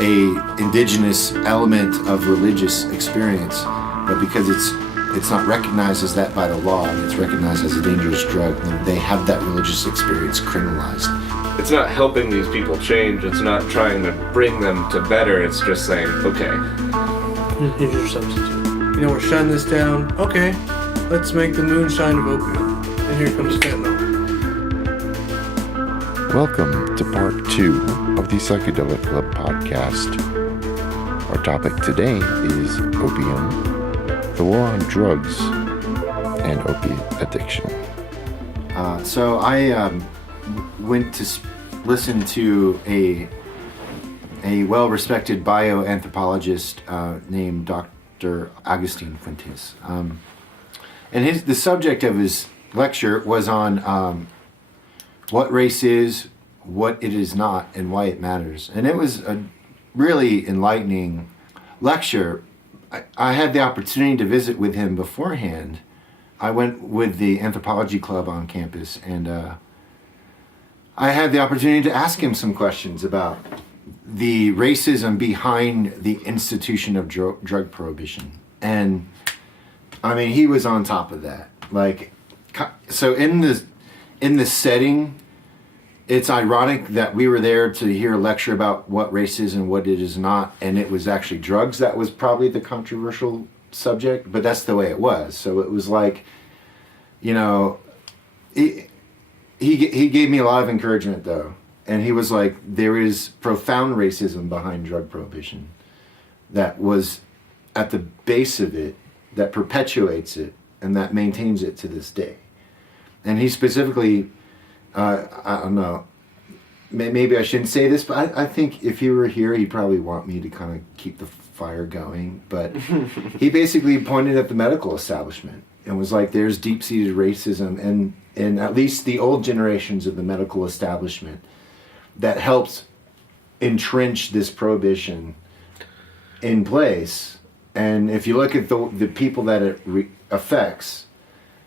a indigenous element of religious experience, but because it's not recognized as that by the law, and it's recognized as a dangerous drug, then they have that religious experience criminalized. It's not helping these people change, it's not trying to bring them to better, it's just saying, okay. Here's your substitute. You know, we're shutting this down. Okay, let's make the moonshine of opium. And here comes fentanyl. Welcome to part 2 of the Psychedelic Club podcast. Our topic today is opium, the war on drugs, and opiate addiction. So I went to listen to a well-respected bioanthropologist named Dr. Agustin Fuentes. And the subject of his lecture was on what race is, what it is not, and why it matters. And it was a really enlightening lecture. I had the opportunity to visit with him beforehand. I went with the anthropology club on campus, and I had the opportunity to ask him some questions about the racism behind the institution of drug prohibition. And I mean, he was on top of that. Like, so in the setting, it's ironic that we were there to hear a lecture about what race is and what it is not, and it was actually drugs that was probably the controversial subject, but that's the way it was. So it was like, you know, he gave me a lot of encouragement though, and he was like, there is profound racism behind drug prohibition that was at the base of it, that perpetuates it, and that maintains it to this day. And he specifically, I don't know, maybe I shouldn't say this, but I think if he were here, he'd probably want me to kind of keep the fire going. But he basically pointed at the medical establishment and was like, there's deep-seated racism in at least the old generations of the medical establishment that helps entrench this prohibition in place. And if you look at the people that it affects,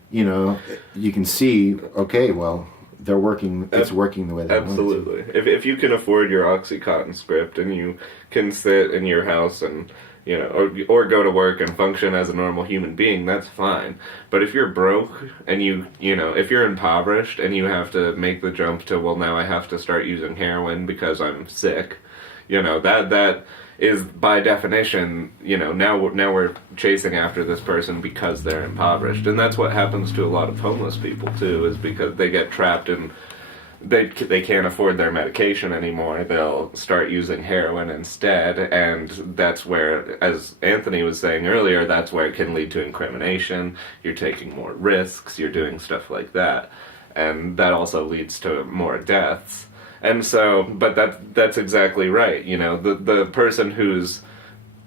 you know, you can see, okay, well, they're working. It's working the way they want it to. Absolutely. If you can afford your OxyContin script and you can sit in your house and, you know, or go to work and function as a normal human being, that's fine. But if you're broke and you know, if you're impoverished and you have to make the jump to, well, now I have to start using heroin because I'm sick, you know, that is by definition, you know, now we're chasing after this person because they're impoverished. And that's what happens to a lot of homeless people too, is because they get trapped in, they can't afford their medication anymore. They'll start using heroin instead, and that's where, as Anthony was saying earlier, that's where it can lead to incrimination. You're taking more risks, you're doing stuff like that, and that also leads to more deaths. And so, but that's exactly right. You know, the person who's,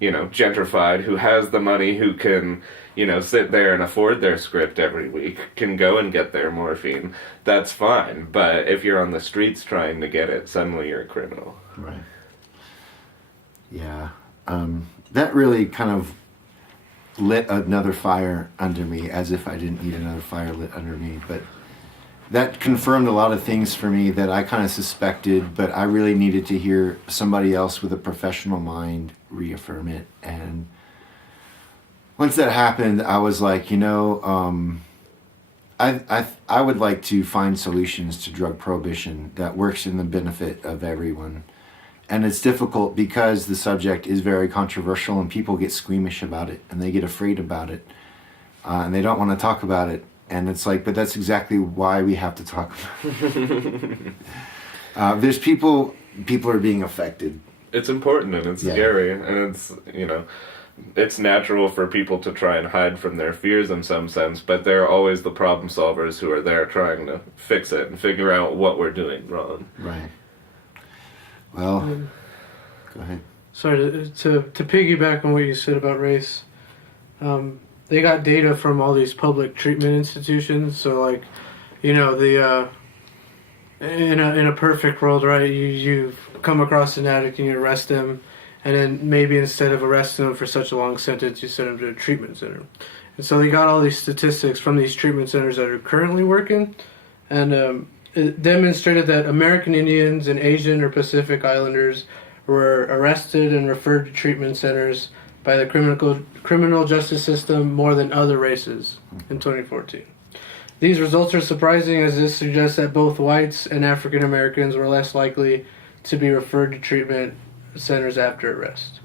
you know, gentrified, who has the money, who can, you know, sit there and afford their script every week, can go and get their morphine. That's fine. But if you're on the streets trying to get it, suddenly you're a criminal. Right. Yeah. That really kind of lit another fire under me, as if I didn't need another fire lit under me. But that confirmed a lot of things for me that I kind of suspected, but I really needed to hear somebody else with a professional mind reaffirm it. And once that happened, I was like, you know, I would like to find solutions to drug prohibition that works in the benefit of everyone. And it's difficult because the subject is very controversial and people get squeamish about it and they get afraid about it and they don't want to talk about it. And it's like, but that's exactly why we have to talk about it. There's people are being affected. It's important and it's scary, and it's, you know, it's natural for people to try and hide from their fears in some sense, but they're always the problem solvers who are there trying to fix it and figure out what we're doing wrong. Right. Well, go ahead. Sorry, to piggyback on what you said about race, they got data from all these public treatment institutions. So, like, you know, the in a perfect world, right? You come across an addict and you arrest them, and then maybe instead of arresting them for such a long sentence, you send them to a treatment center. And so they got all these statistics from these treatment centers that are currently working, and it demonstrated that American Indians and Asian or Pacific Islanders were arrested and referred to treatment centers by the criminal justice system more than other races in 2014. These results are surprising, as this suggests that both whites and African Americans were less likely to be referred to treatment centers after arrest.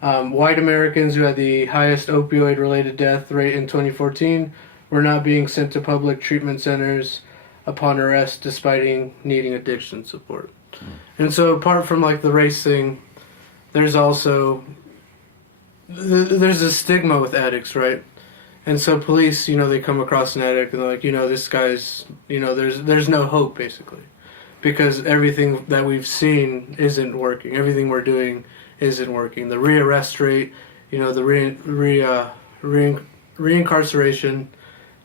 White Americans who had the highest opioid-related death rate in 2014 were not being sent to public treatment centers upon arrest despite needing addiction support. And so apart from like the race thing, there's also there's a stigma with addicts, right? And so police, they come across an addict and they're like, this guy's, there's no hope basically, because everything that we've seen isn't working. Everything we're doing isn't working. The rearrest rate, the reincarceration,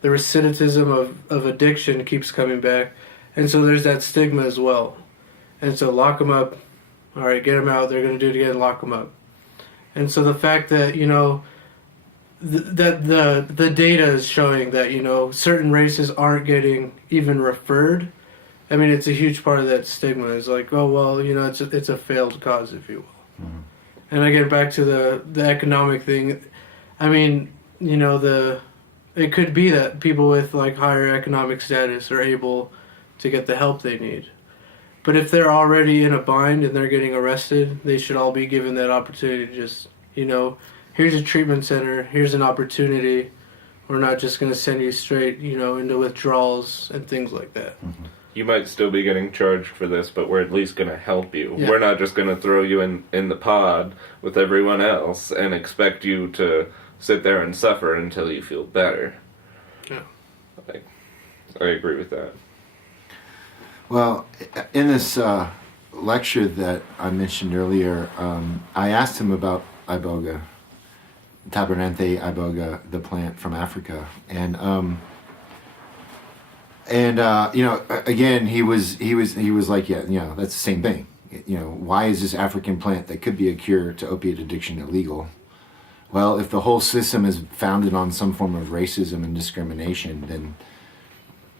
the recidivism of addiction keeps coming back. And so there's that stigma as well. And so lock them up. All right, get them out. They're going to do it again. Lock them up. And so the fact that, that the data is showing that, certain races aren't getting even referred. I mean, it's a huge part of that stigma. It's like, oh, well, it's a failed cause, if you will. Mm-hmm. And again, back to the economic thing. I mean, it could be that people with like higher economic status are able to get the help they need. But if they're already in a bind and they're getting arrested, they should all be given that opportunity to just, here's a treatment center, here's an opportunity. We're not just going to send you straight, into withdrawals and things like that. Mm-hmm. You might still be getting charged for this, but we're at least going to help you. Yeah. We're not just going to throw you in the pod with everyone else and expect you to sit there and suffer until you feel better. Yeah. I agree with that. Well, in this lecture that I mentioned earlier, I asked him about iboga, Tabernacle iboga, the plant from Africa, and again, he was like, yeah, that's the same thing. Why is this African plant that could be a cure to opiate addiction illegal? Well, if the whole system is founded on some form of racism and discrimination, then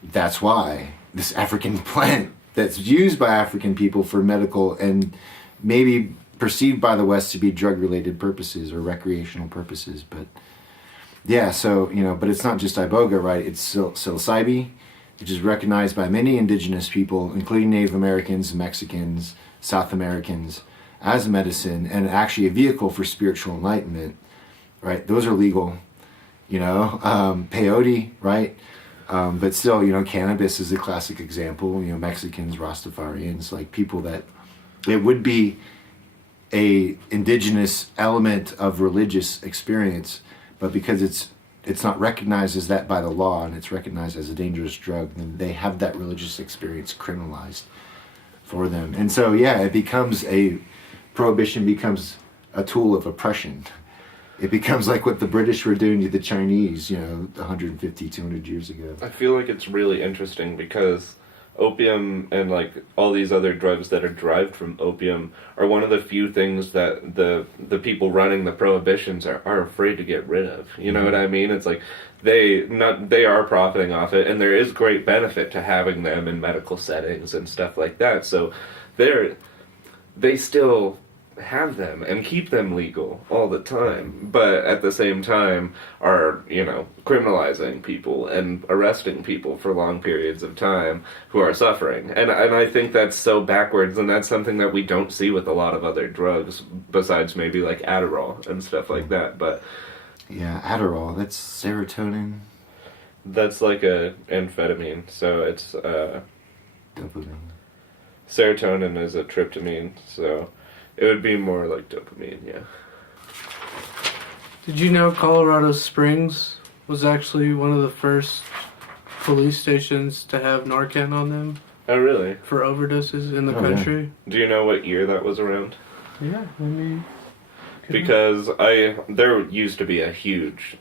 that's why this African plant that's used by African people for medical and maybe perceived by the West to be drug-related purposes or recreational purposes. But yeah, so, but it's not just iboga, right? It's psilocybin, which is recognized by many indigenous people, including Native Americans, Mexicans, South Americans, as medicine and actually a vehicle for spiritual enlightenment, right? Those are legal, peyote, right? But still, cannabis is a classic example. Mexicans, Rastafarians, like people that it would be a indigenous element of religious experience, but because it's not recognized as that by the law and it's recognized as a dangerous drug, then they have that religious experience criminalized for them. And so, prohibition becomes a tool of oppression. It becomes like what the British were doing to the Chinese, 150, 200 years ago. I feel like it's really interesting because opium and like all these other drugs that are derived from opium are one of the few things that the people running the prohibitions are afraid to get rid of. You know what I mean? It's like they are profiting off it, and there is great benefit to having them in medical settings and stuff like that. So they still have them and keep them legal all the time, but at the same time are criminalizing people and arresting people for long periods of time who are suffering, and I think that's so backwards, and that's something that we don't see with a lot of other drugs besides maybe like Adderall and stuff like that. But yeah, Adderall, that's serotonin, that's like a amphetamine, so it's dopamine. Serotonin is a tryptamine, so it would be more like dopamine, yeah. Did you know Colorado Springs was actually one of the first police stations to have Narcan on them? Oh, really? For overdoses in the country? Yeah. Do you know what year that was around? Yeah, because there used to be a huge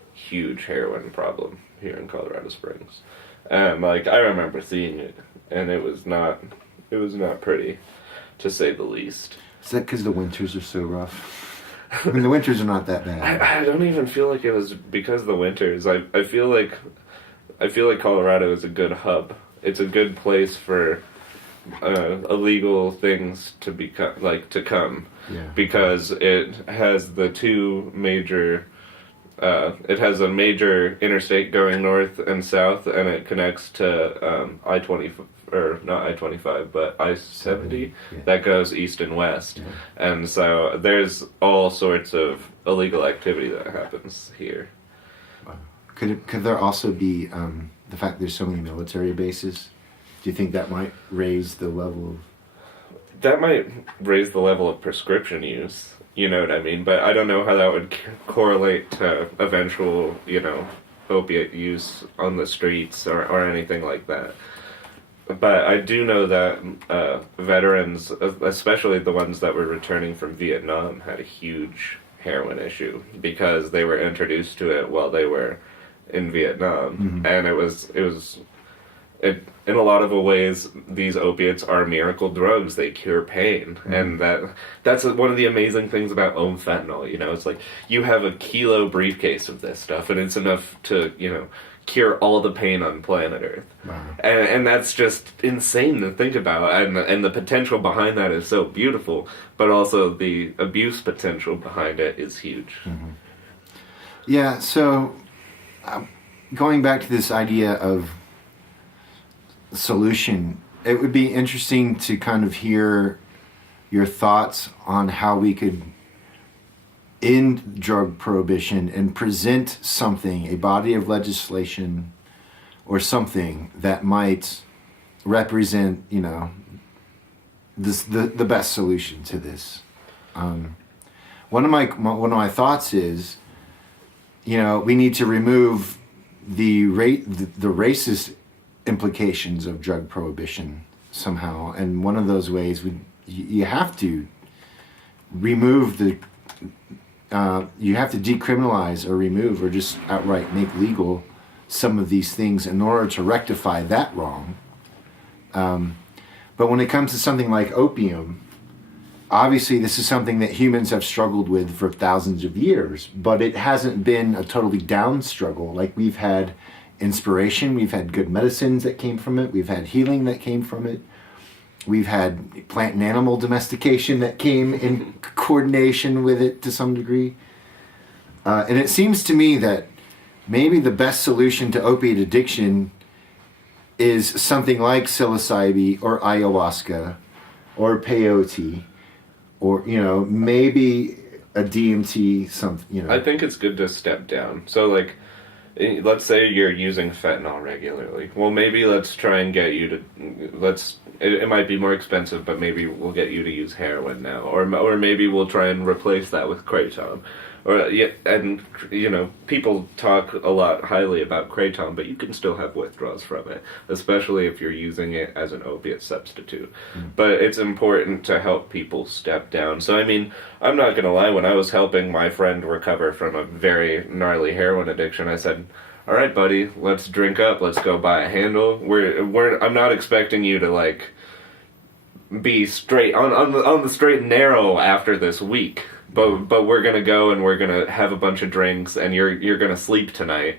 heroin problem here in Colorado Springs. And I remember seeing it, and it was not pretty, to say the least. Is that because the winters are so rough? I mean, the winters are not that bad. I don't even feel like it was because of the winters. I feel like Colorado is a good hub. It's a good place for illegal things to come Yeah. because it has the two major. It has a major interstate going north and south, and it connects to I-20, or not I-25, but I-70 Yeah. that goes east and west. Yeah. And so there's all sorts of illegal activity that happens here. Could there also be the fact there's so many military bases? Do you think that might raise the level of... That might raise the level of prescription use, you know what I mean? But I don't know how that would correlate to eventual, opiate use on the streets or anything like that. But I do know that veterans, especially the ones that were returning from Vietnam, had a huge heroin issue because they were introduced to it while they were in Vietnam. Mm-hmm. And it was in a lot of ways, these opiates are miracle drugs. They cure pain. Mm-hmm. And that's one of the amazing things about fentanyl. It's like you have a kilo briefcase of this stuff, and it's enough to, cure all the pain on planet Earth. Wow. And that's just insane to think about. And the potential behind that is so beautiful, but also the abuse potential behind it is huge. Mm-hmm. Yeah, so going back to this idea of solution, it would be interesting to kind of hear your thoughts on how we could end drug prohibition and present something, a body of legislation or something that might represent, the best solution to this. One of my thoughts is, we need to remove the racist implications of drug prohibition somehow, and one of those ways you have to remove you have to decriminalize or remove or just outright make legal some of these things in order to rectify that wrong. But when it comes to something like opium, obviously this is something that humans have struggled with for thousands of years, but it hasn't been a totally down struggle. Like, we've had inspiration, we've had good medicines that came from it, we've had healing that came from it, we've had plant and animal domestication that came in coordination with it to some degree. And it seems to me that maybe the best solution to opiate addiction is something like psilocybin or ayahuasca or peyote, or maybe a DMT, something. I think it's good to step down. So, like, let's say you're using fentanyl regularly. Well, maybe let's try and get you to it might be more expensive, but maybe we'll get you to use heroin now, or maybe we'll try and replace that with kratom. People talk a lot highly about kratom, but you can still have withdrawals from it, especially if you're using it as an opiate substitute. But it's important to help people step down. So, I'm not going to lie, when I was helping my friend recover from a very gnarly heroin addiction, I said, all right, buddy, let's drink up, let's go buy a handle. I'm not expecting you to, be straight, on the straight and narrow after this week. But we're gonna go and we're gonna have a bunch of drinks, and you're gonna sleep tonight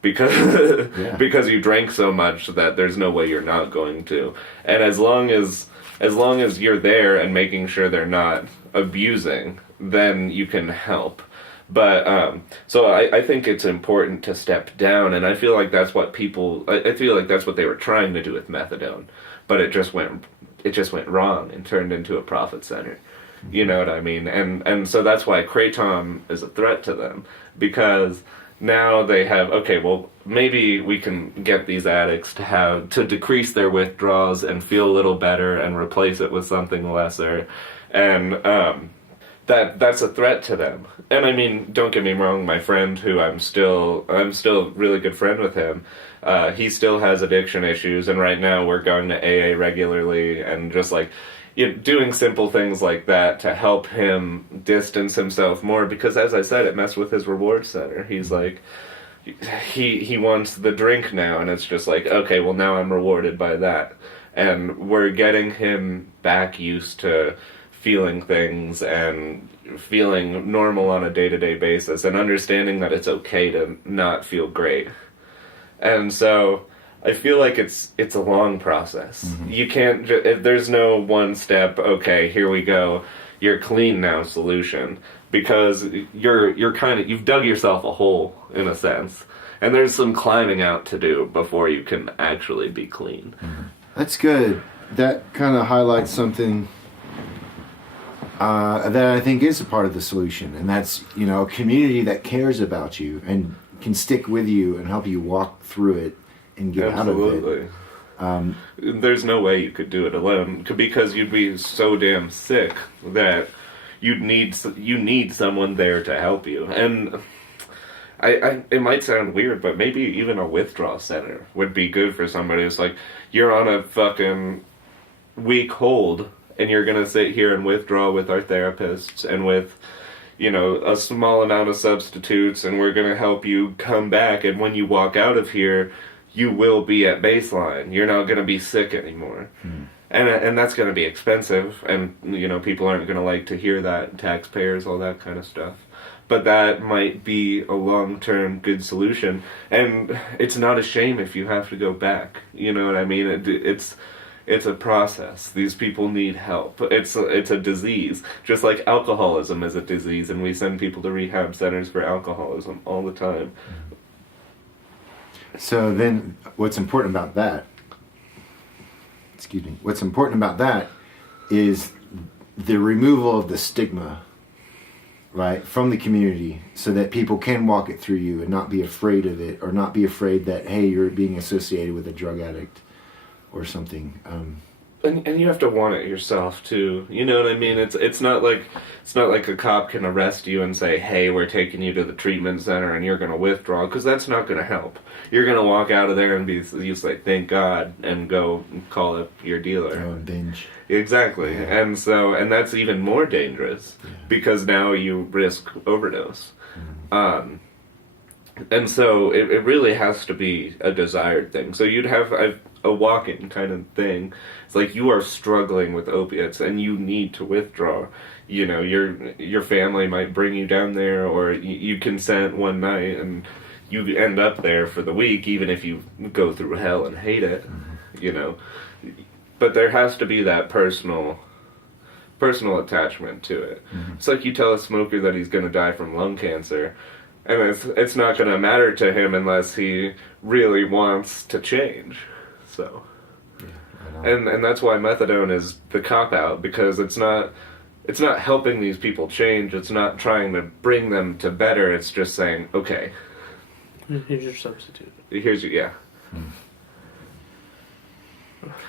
because because you drank so much that there's no way you're not going to. And as long as you're there and making sure they're not abusing, then you can help. But so I think it's important to step down, and I feel like that's what I feel like that's what they were trying to do with methadone, but it just went wrong and turned into a profit center. You know what I mean? And so that's why kratom is a threat to them, because now they have, okay, well, maybe we can get these addicts to decrease their withdrawals and feel a little better and replace it with something lesser. And that's a threat to them. And don't get me wrong, my friend, who I'm still a really good friend with him, he still has addiction issues, and right now we're going to AA regularly and just doing simple things like that to help him distance himself more, because, as I said, it messed with his reward center. He's like, he wants the drink now, and it's just like, okay, well, now I'm rewarded by that. And we're getting him back used to feeling things and feeling normal on a day-to-day basis, and understanding that it's okay to not feel great. And so I feel like it's a long process. You can't there's no one step, okay, here we go, you're clean now solution, because you've dug yourself a hole in a sense, and there's some climbing out to do before you can actually be clean. That's good. That kind of highlights something that I think is a part of the solution, and that's, a community that cares about you and can stick with you and help you walk through it and get out of it. There's no way you could do it alone, because you'd be so damn sick that you need someone there to help you. And it might sound weird, but maybe even a withdrawal center would be good for somebody. It's like, you're on a fucking week hold, and you're gonna sit here and withdraw with our therapists and with, a small amount of substitutes, and we're gonna help you come back, and when you walk out of here, you will be at baseline. You're not gonna be sick anymore. And that's gonna be expensive, and, people aren't gonna like to hear that, taxpayers, all that kind of stuff. But that might be a long-term good solution, and it's not a shame if you have to go back. You know what I mean? It's a process. These people need help. It's a disease. Just like alcoholism is a disease, and we send people to rehab centers for alcoholism all the time. So then what's important about that is the removal of the stigma, right, from the community, so that people can walk it through you and not be afraid of it, or not be afraid that, hey, you're being associated with a drug addict or something. And you have to want it yourself too. You know what I mean? It's not like a cop can arrest you and say, "Hey, we're taking you to the treatment center and you're going to withdraw," because that's not going to help. You're going to walk out of there and you say, "Thank God," and go call up your dealer. Oh, and binge. Exactly. Yeah. And that's even more dangerous, because now you risk overdose. And so it really has to be a desired thing. So you'd have a walk-in kind of thing. It's like, you are struggling with opiates and you need to withdraw. Your family might bring you down there, or you consent one night and you end up there for the week, even if you go through hell and hate it, But there has to be that personal attachment to it. It's like you tell a smoker that he's going to die from lung cancer, and it's not going to matter to him unless he really wants to change. So, and that's why methadone is the cop-out, because it's not helping these people change. It's not trying to bring them to better. It's just saying, okay, here's your substitute.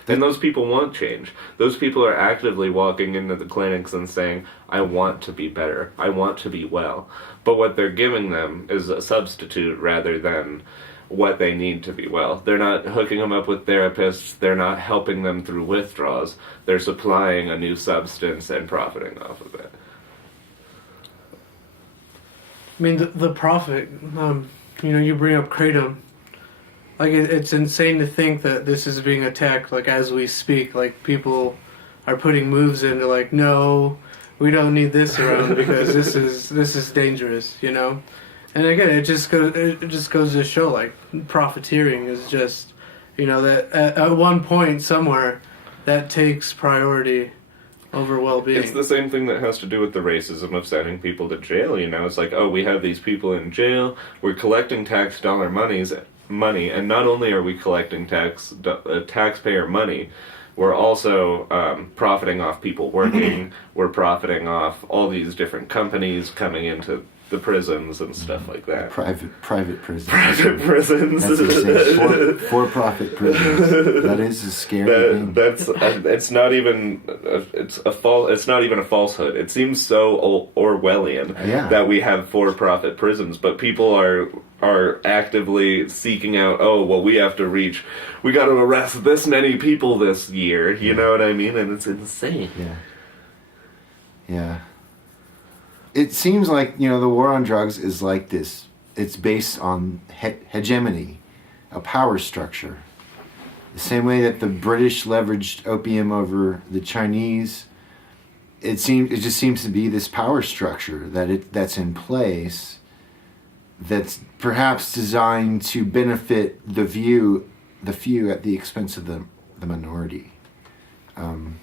And those people want change. Those people are actively walking into the clinics and saying, "I want to be better. I want to be well." But what they're giving them is a substitute rather than what they need to be well. They're not hooking them up with therapists. They're not helping them through withdrawals. They're supplying a new substance and profiting off of it. I mean, the profit, you bring up Kratom. Like, it's insane to think that this is being attacked, like, as we speak. Like, people are putting moves into, like, no, we don't need this around because this is dangerous, And again, it just goes to show, like, profiteering is just, that at one point somewhere, that takes priority over well-being. It's the same thing that has to do with the racism of sending people to jail. It's like, oh, we have these people in jail, we're collecting tax dollar money, and not only are we collecting taxpayer money, we're also profiting off people working. We're profiting off all these different companies coming into the prisons and stuff like that. Private prisons. Private prisons. That's insane. For-profit prisons. That is a scary thing. It's not even it's not even a falsehood. It seems so Orwellian that we have for-profit prisons, but people are actively seeking out, we got to arrest this many people this year, you know what I mean? And it's insane. Yeah. It seems like, the war on drugs is like this. It's based on hegemony, a power structure. The same way that the British leveraged opium over the Chinese, it just seems to be this power structure that's in place, that's perhaps designed to benefit the view the few at the expense of the minority. And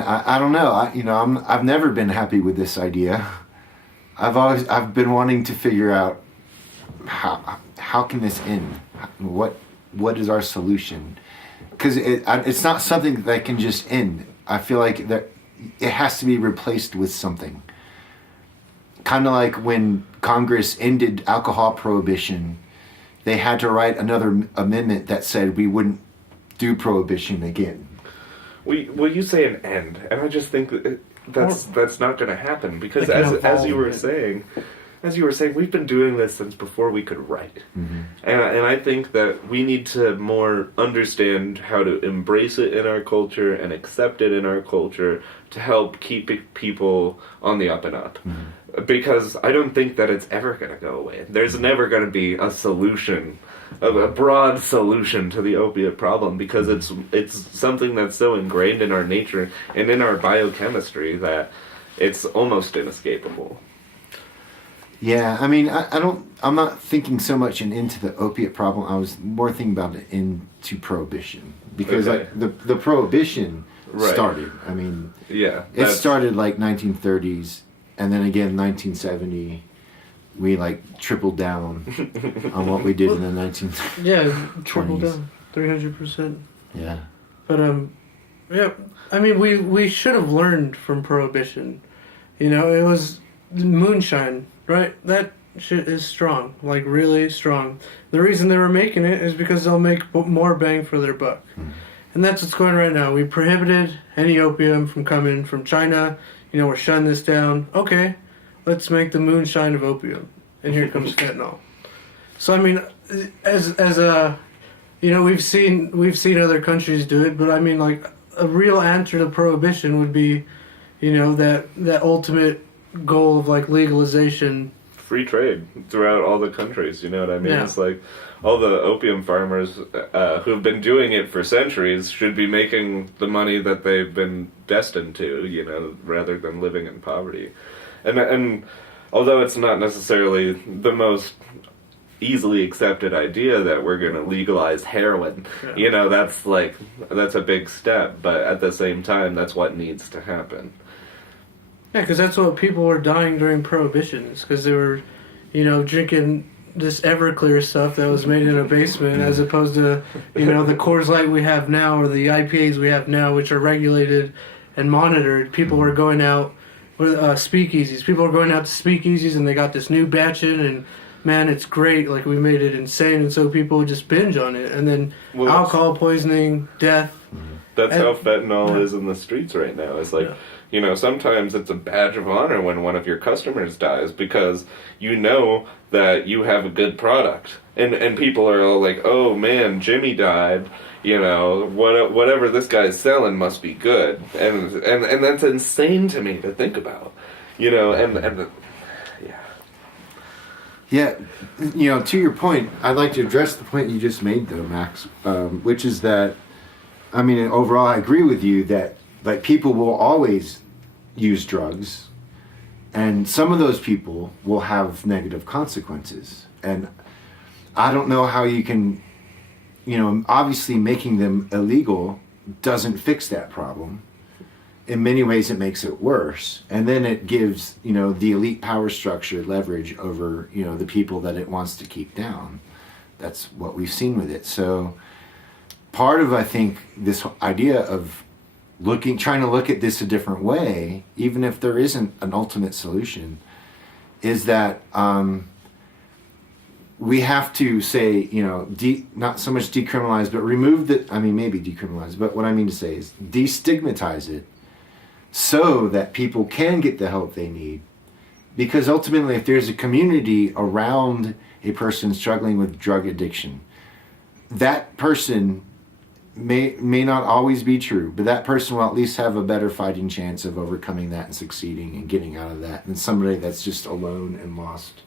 I don't know. I've never been happy with this idea. I've been wanting to figure out how can this end? What is our solution? Because it's not something that can just end. I feel like that it has to be replaced with something. Kind of like when Congress ended alcohol prohibition, they had to write another amendment that said we wouldn't do prohibition again. Well, you say an end, and I just think that's not going to happen because as you were saying, we've been doing this since before we could write, Mm-hmm. and I think that we need to more understand how to embrace it in our culture and accept it in our culture to help keep people on the up and up. Mm-hmm. Because I don't think that it's ever going to go away. There's never going to be a solution, a broad solution to the opiate problem, because it's something that's so ingrained in our nature and in our biochemistry that it's almost inescapable. Yeah, I mean, I'm not thinking so much into the opiate problem. I was more thinking about it into prohibition, because Okay. like the prohibition Right. started. I mean, Yeah. it started like 1930s, and then again 1970. We like tripled down on what we did in the 1930s. Yeah, triple 20s. down, 300%. Yeah. But yeah. I mean, we should have learned from Prohibition. You know, it was moonshine, right? That shit is strong, like really strong. The reason they were making it is because they'll make more bang for their buck. And that's what's going on right now. We prohibited any opium from coming from China. You know, we're shutting this down. Okay, let's make the moonshine of opium. And here comes fentanyl. So I mean, as a, you know, we've seen other countries do it, but I mean, like a real answer to prohibition would be, you know, that ultimate goal of like legalization. Free trade throughout all the countries, you know what I mean? Yeah. It's like all the opium farmers who've been doing it for centuries should be making the money that they've been destined to, you know, rather than living in poverty. And although it's not necessarily the most easily accepted idea that we're going to legalize heroin, you know, that's a big step, but at the same time, that's what needs to happen. Yeah, because that's what people were dying during prohibitions, because they were, you know, drinking this Everclear stuff that was made in a basement, as opposed to, you know, the Coors Light we have now or the IPAs we have now, which are regulated and monitored. People were going out with speakeasies. People were going out to speakeasies, and they got this new batch in, and man, it's great. Like, we made it insane, and so people would just binge on it, and then alcohol poisoning, death. That's how fentanyl is in the streets right now. It's like, you know, sometimes it's a badge of honor when one of your customers dies, because you know that you have a good product. And people are all like, oh man, Jimmy died, you know, whatever this guy's selling must be good. And that's insane to me to think about, you know, yeah. Yeah, you know, to your point, I'd like to address the point you just made, though, Max, which is that, I mean, overall, I agree with you that, like, people will always use drugs, and some of those people will have negative consequences. And I don't know how you can, you know, obviously making them illegal doesn't fix that problem. In many ways, it makes it worse. And then it gives, you know, the elite power structure leverage over, you know, the people that it wants to keep down. That's what we've seen with it. So part of, I think, this idea of trying to look at this a different way, even if there isn't an ultimate solution, is that we have to say, you know, not so much decriminalize, but remove maybe decriminalize, but what I mean to say is destigmatize it, so that people can get the help they need. Because ultimately, if there's a community around a person struggling with drug addiction, that person may not always be true, but that person will at least have a better fighting chance of overcoming that and succeeding and getting out of that than somebody that's just alone and lost,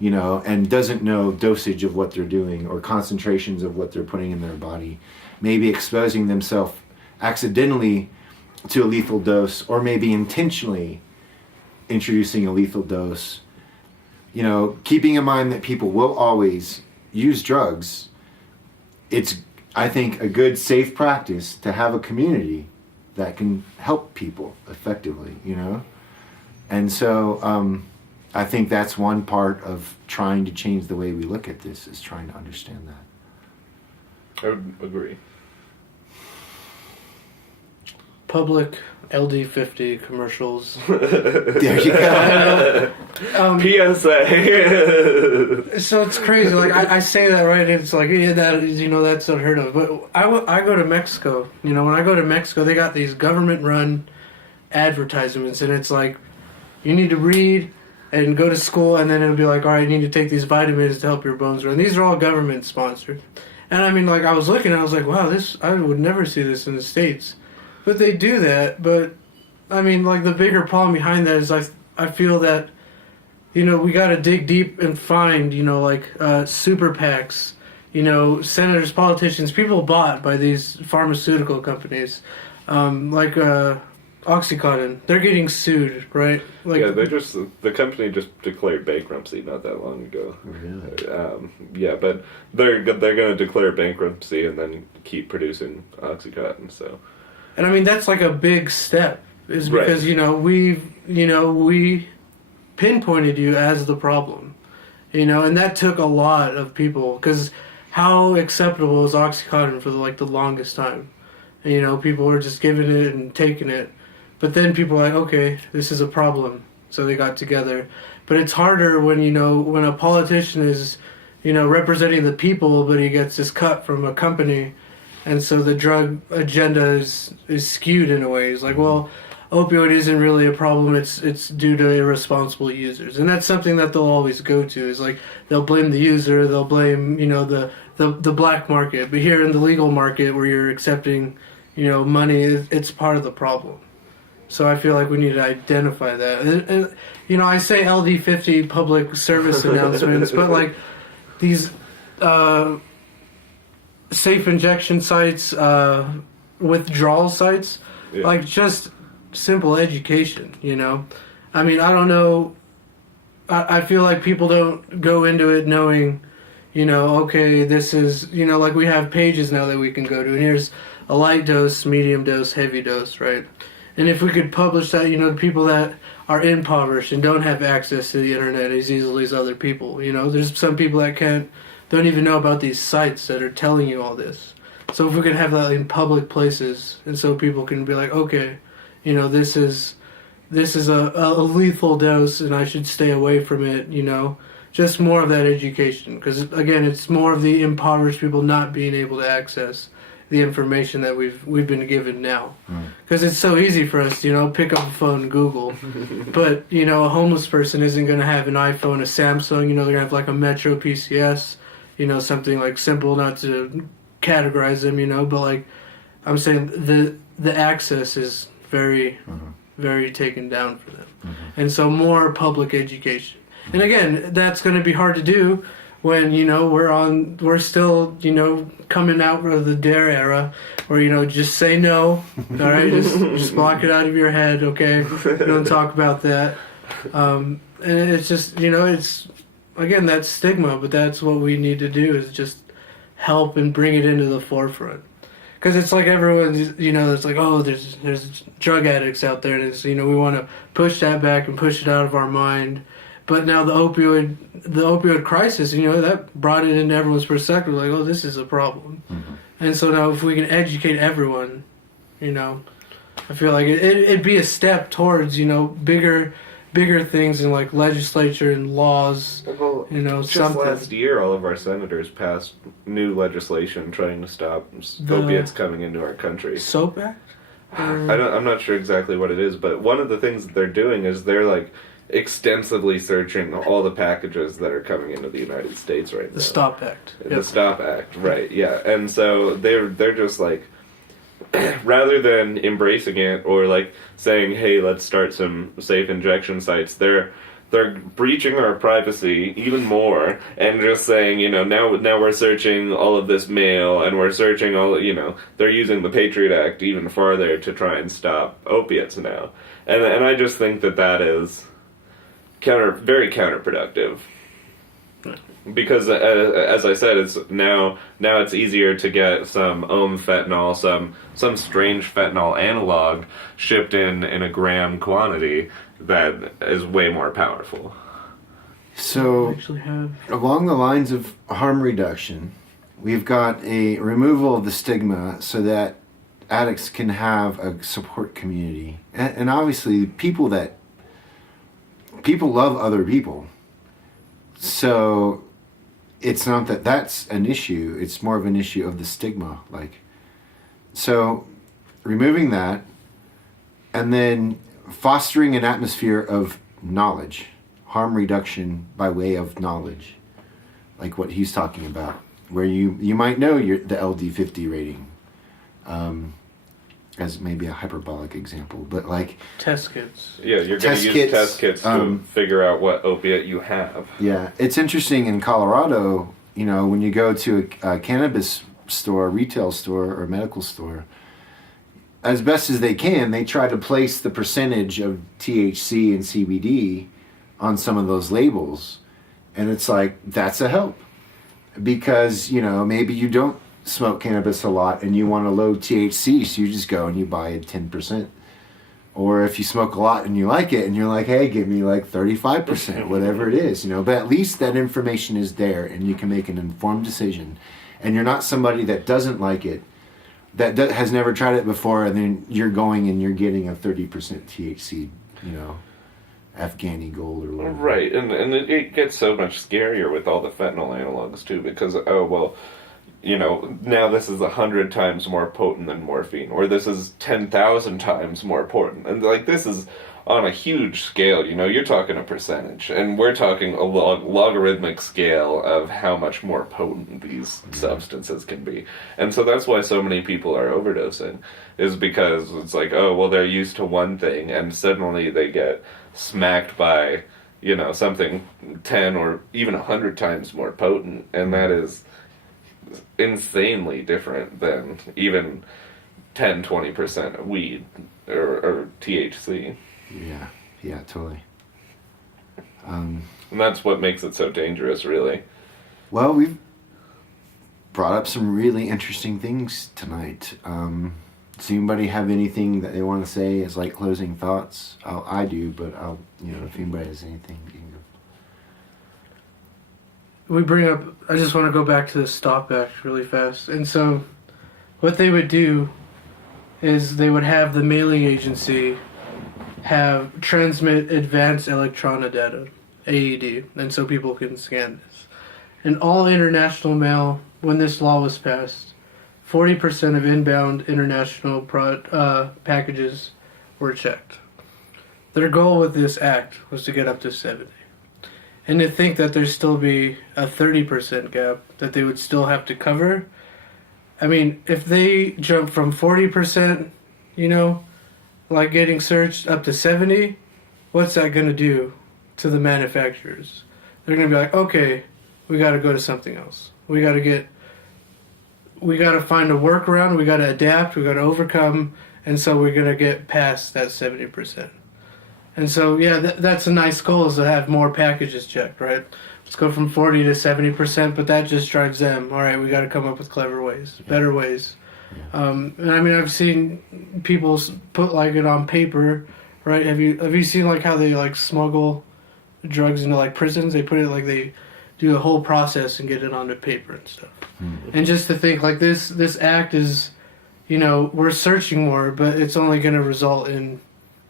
you know, and doesn't know dosage of what they're doing or concentrations of what they're putting in their body, maybe exposing themselves accidentally to a lethal dose, or maybe intentionally introducing a lethal dose. You know, keeping in mind that people will always use drugs, it's, I think, a good, safe practice to have a community that can help people effectively, you know? And so I think that's one part of trying to change the way we look at this, is trying to understand that. I would agree. Public LD50 commercials. There you go. PSA. So it's crazy. Like I say that, right? It's like, yeah, that is, you know, that's unheard of. But I go to Mexico. You know, when I go to Mexico, they got these government-run advertisements, and it's like, you need to read and go to school, and then it'll be like, all right, you need to take these vitamins to help your bones grow. And these are all government sponsored. And I mean, like, I was looking, and I was like, wow, I would never see this in the States. But they do that. But I mean, like, the bigger problem behind that is I feel that, you know, we got to dig deep and find, you know, like super PACs, you know, senators, politicians, people bought by these pharmaceutical companies, like Oxycontin. They're getting sued, right? Like, yeah, the company just declared bankruptcy not that long ago. Really? Yeah, but they're going to declare bankruptcy and then keep producing Oxycontin. So, and I mean, that's like a big step, is because, right. we pinpointed you as the problem, you know, and that took a lot of people, because how acceptable is Oxycontin for the longest time? And, you know, people were just giving it and taking it, but then people were like, okay, this is a problem, so they got together. But it's harder when, you know, when a politician is, you know, representing the people, but he gets his cut from a company, and so the drug agenda is skewed in a way. It's like, well, opioid isn't really a problem, it's due to irresponsible users. And that's something that they'll always go to, is like, they'll blame the user, they'll blame, you know, the black market. But here in the legal market, where you're accepting, you know, money, it's part of the problem. So I feel like we need to identify that. And you know, I say LD50 public service announcements, but like these safe injection sites, withdrawal sites, yeah. like just simple education, you know? I mean, I don't know. I feel like people don't go into it knowing, you know, okay, this is, you know, like we have pages now that we can go to, and here's a light dose, medium dose, heavy dose, right? And if we could publish that, you know, the people that are impoverished and don't have access to the internet as easily as other people, you know, there's some people that don't even know about these sites that are telling you all this. So if we could have that in public places, and so people can be like, okay, you know, this is a lethal dose, and I should stay away from it, you know. Just more of that education, because again, it's more of the impoverished people not being able to access the information that we've been given now, because it's so easy for us, you know, pick up a phone and Google. But you know, a homeless person isn't going to have an iPhone, a Samsung. You know, they're going to have like a Metro PCS, you know, something like simple, not to categorize them, you know. But like I'm saying, the access is very very taken down for them, and so more public education. And again, that's going to be hard to do when, you know, we're still, you know, coming out of the DARE era, where, you know, just say no, all right, just block it out of your head, okay, don't talk about that. And it's just, you know, it's, again, that stigma, but that's what we need to do, is just help and bring it into the forefront. Because it's like everyone's, you know, it's like, oh, there's drug addicts out there, and it's, you know, we want to push that back and push it out of our mind. But now the opioid crisis, you know, that brought it into everyone's perspective, like, oh, this is a problem. And so now if we can educate everyone, you know, I feel like it'd be a step towards, you know, bigger things in like legislature and laws, well, you know, just something. last year, all of our senators passed new legislation trying to stop opiates coming into our country. SOAP Act? I'm not sure exactly what it is, but one of the things that they're doing is they're like extensively searching all the packages that are coming into the United States right now. The STOP Act. The STOP Act, right, yeah. And so they're just like, rather than embracing it or like saying, hey, let's start some safe injection sites, they're breaching our privacy even more and just saying, you know, now we're searching all of this mail, and we're searching all, you know, they're using the Patriot Act even farther to try and stop opiates now. And I just think that is very counterproductive. Because as I said, it's now it's easier to get some fentanyl, some strange fentanyl analog shipped in a gram quantity that is way more powerful. So, Actually have along the lines of harm reduction, we've got a removal of the stigma so that addicts can have a support community. And obviously, people love other people. So, it's not that that's an issue, it's more of an issue of the stigma. So, removing that, and then fostering an atmosphere of knowledge. Harm reduction by way of knowledge, like what he's talking about, where you might know the LD50 rating, as maybe a hyperbolic example, but like test kits. Yeah, you're going to use test kits to figure out what opiate you have. Yeah, it's interesting in Colorado, when you go to a cannabis store, retail store, or medical store, as best as they can, they try to place the percentage of THC and CBD on some of those labels, and it's like, that's a help, because maybe you don't smoke cannabis a lot and you want a low THC, so you just go and you buy a 10%, or if you smoke a lot and you like it and you're like, hey, give me like 35%, whatever it is, but at least that information is there and you can make an informed decision, and you're not somebody that doesn't like it, that has never tried it before, and then you're going and you're getting a 30% THC Afghani gold or whatever. Right, and it gets so much scarier with all the fentanyl analogs too, because now this is 100 times more potent than morphine, or this is 10,000 times more potent, and this is on a huge scale. You're talking a percentage, and we're talking a logarithmic scale of how much more potent these substances can be. And so that's why so many people are overdosing, is because it's like, they're used to one thing, and suddenly they get smacked by, something 10 or even 100 times more potent, and that is insanely different than even 10-20% weed or THC. Yeah, totally. And that's what makes it so dangerous, really. Well, we've brought up some really interesting things tonight. Does anybody have anything that they want to say as closing thoughts? I do, but if anybody has anything, you can go. We bring up, I just want to go back to the STOP Act really fast. And so what they would do is they would have the mailing agency transmit advanced electronic data, AED, and so people can scan this. And all international mail, when this law was passed, 40% of inbound international packages were checked. Their goal with this act was to get up to 70. And to think that there'd still be a 30% gap that they would still have to cover. I mean, if they jump from 40%, getting searched up to 70, what's that going to do to the manufacturers? They're going to be like, okay, we got to go to something else. We got to find a workaround, we got to adapt, we got to overcome, and so we're going to get past that 70%. And so, yeah, that's a nice goal, is to have more packages checked, right? Let's go from 40 to 70%, but that just drives them. All right, we got to come up with clever ways, better ways. And I mean, I've seen people put it on paper, right? Have you seen how they smuggle drugs into prisons? They put it they do the whole process and get it onto paper and stuff. Mm-hmm. And just to think this act is, we're searching more, but it's only going to result in,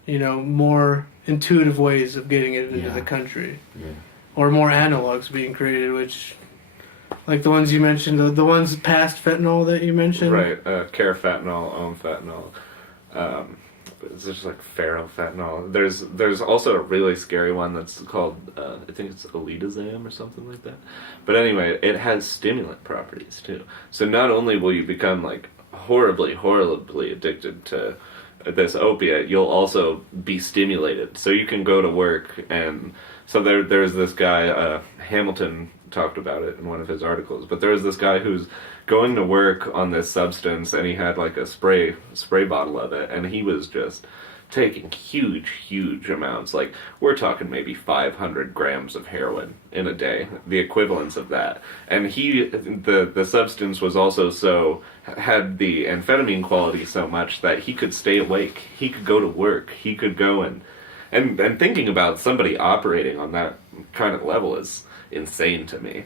more intuitive ways of getting it into the country. Yeah. Or more analogs being created, which, the ones you mentioned, the ones past fentanyl that you mentioned. Right, care fentanyl, fentanyl. It's just ferrofentanyl. There's also a really scary one that's called, I think it's Elitazam or something like that. But anyway, it has stimulant properties too. So not only will you become horribly, horribly addicted to this opiate, you'll also be stimulated. So you can go to work, and so there's this guy, Hamilton talked about it in one of his articles, but there was this guy who's going to work on this substance, and he had a spray bottle of it, and he was just taking huge amounts. Like, we're talking maybe 500 grams of heroin in a day, the equivalence of that. And the substance was also had the amphetamine quality so much that he could stay awake. He could go to work. He could go and thinking about somebody operating on that kind of level is insane to me.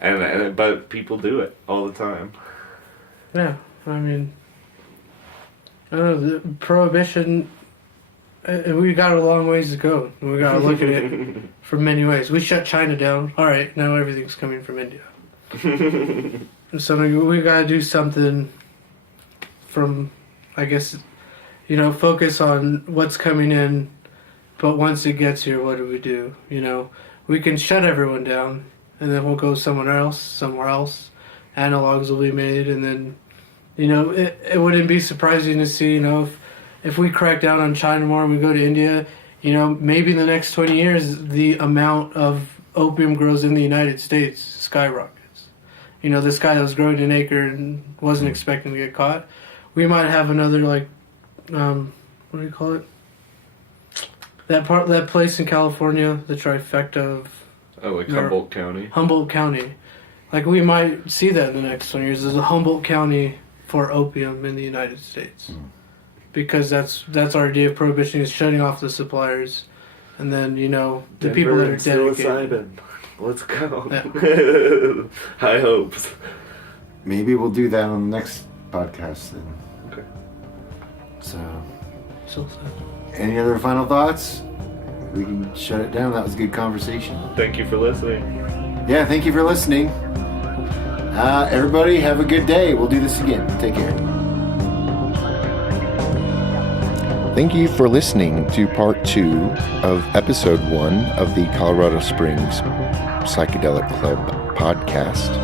But people do it all the time. Yeah, I mean, I don't know, the prohibition, we got a long ways to go. We got to look at it from many ways. We shut China down. All right, now everything's coming from India. So we got to do something from, I guess, focus on what's coming in. But once it gets here, what do? We can shut everyone down, and then we'll go somewhere else. Analogs will be made, and then, it wouldn't be surprising to see, if we crack down on China more and we go to India, maybe in the next 20 years, the amount of opium grows in the United States skyrockets. This guy that was growing an acre and wasn't expecting to get caught. We might have another, what do you call it? That place in California, the trifecta of... Oh, like Humboldt County? Humboldt County. We might see that in the next 20 years. There's a Humboldt County for opium in the United States. Because that's our idea of prohibition, is shutting off the suppliers. And then, the people that are dedicated. Psilocybin. Let's go. Yeah. High hopes. Maybe we'll do that on the next podcast then. Okay. So, any other final thoughts? We can shut it down. That was a good conversation. Thank you for listening. Yeah, thank you for listening. Everybody, have a good day. We'll do this again. Take care. Thank you for listening to part 2 of episode 1 of the Colorado Springs Psychedelic Club podcast.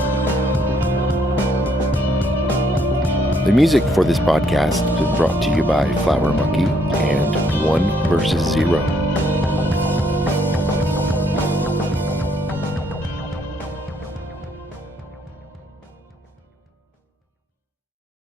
The music for this podcast is brought to you by Flowermonkey and ONEvsZERO.